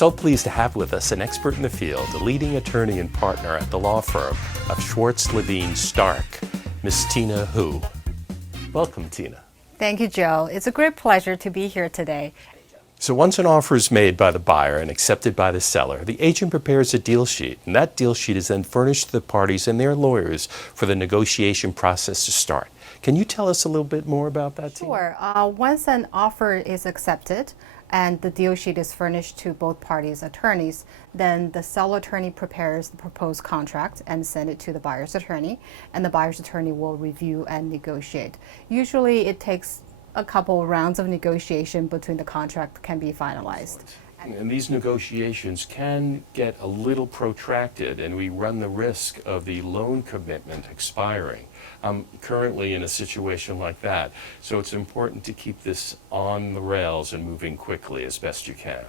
so pleased to have with us an expert in the field, a leading attorney and partner at the law firm of Schwartz, Levine, Stark, Ms. Tina Hu. Welcome, Tina. Thank you, Joe. It's a great pleasure to be here today. So once an offer is made by the buyer and accepted by the seller, the agent prepares a deal sheet, and that deal sheet is then furnished to the parties and their lawyers for the negotiation process to start. Can you tell us a little bit more about that, Tina? Sure. Once an offer is accepted and the deal sheet is furnished to both parties' attorneys, then the seller attorney prepares the proposed contract and send it to the buyer's attorney, and the buyer's attorney will review and negotiate. Usually it takes a couple rounds of negotiation between the contract can be finalized. And these negotiations can get a little protracted, and we run the risk of the loan commitment expiring. I'm currently in a situation like that, so it's important to keep this on the rails and moving quickly as best you can.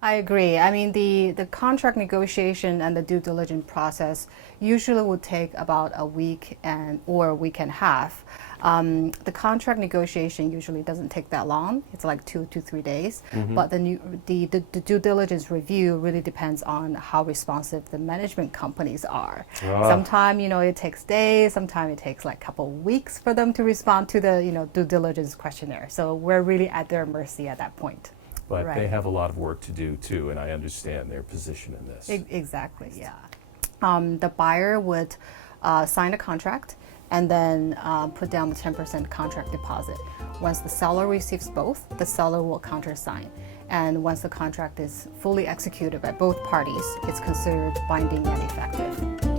I agree. I mean, the contract negotiation and the due diligence process usually would take about a week or a week and a half. The contract negotiation usually doesn't take that long. It's like 2 to 3 days. But the due diligence review really depends on how responsive the management companies are. Sometimes, it takes days. Sometimes it takes like a couple of weeks for them to respond to the, due diligence questionnaire. So we're really at their mercy at that point. But Right. they have a lot of work to do too, and I understand their position in this. Exactly, yeah. The buyer would sign a contract and then put down the 10% contract deposit. Once the seller receives both, the seller will countersign. And once the contract is fully executed by both parties, it's considered binding and effective.